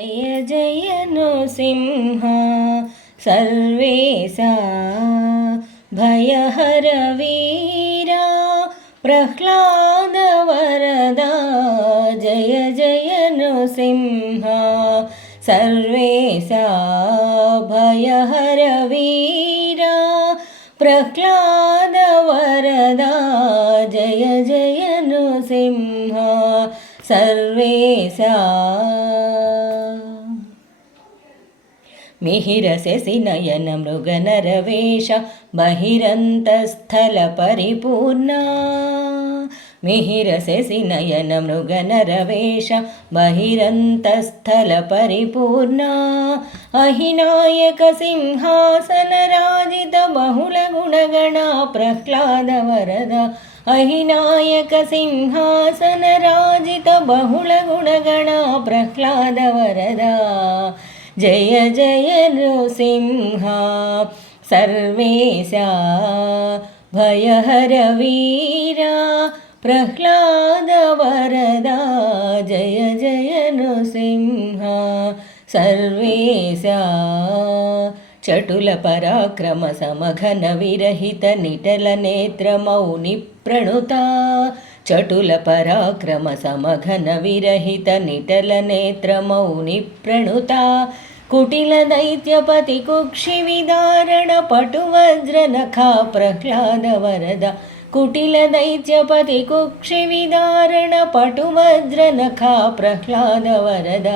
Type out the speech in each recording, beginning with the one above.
जय जय सिंहा सर्वे स भयः रवीरा प्रह्लाद जय जयनु सिंहा सर्वे सा भय हरवीरा जय जयनु सिंहः सर्वे मिहिरस सिनयन मृगनरवेश बहिरन्तस्थलपरिपूर्णा। परिपूर्णा मिहिरस मृगनरवेश बहिरन्तस्थलपरिपूर्णा। परिपूर्णा अहिनायक सिंहासनराजित बहुलगुणगणा प्रह्लाद वरदा बहुलगुणगणा प्रह्लाद జయ జయ నృసింహ సర్వేశా భయహర వీరా ప్రహ్లాద వరదా జయ జయ నృసింహ సర్వేశా చటుల పరాక్రమ సమఘన విరహిత నిటల నేత్ర మౌని ప్రణుత చటుల పరాక్రమ సమఘన విరహిత నిటల నేత్ర మౌని ప్రణుత. కుటిల దైత్యపతి కుక్షి విదారణ పటు వజ్ర ప్రహ్లాద వరద. కుటిల దైత్యపతి కుక్షి విదారణ పటు వజ్ర ప్రహ్లాద వరద.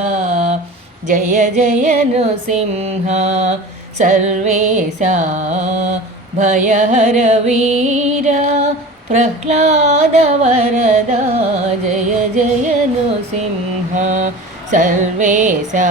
జయ జయ నృసింహ సర్వేశా భయహర వీరా ప్రహ్లాద వరదా జయ జయ నృసింహ సర్వేశా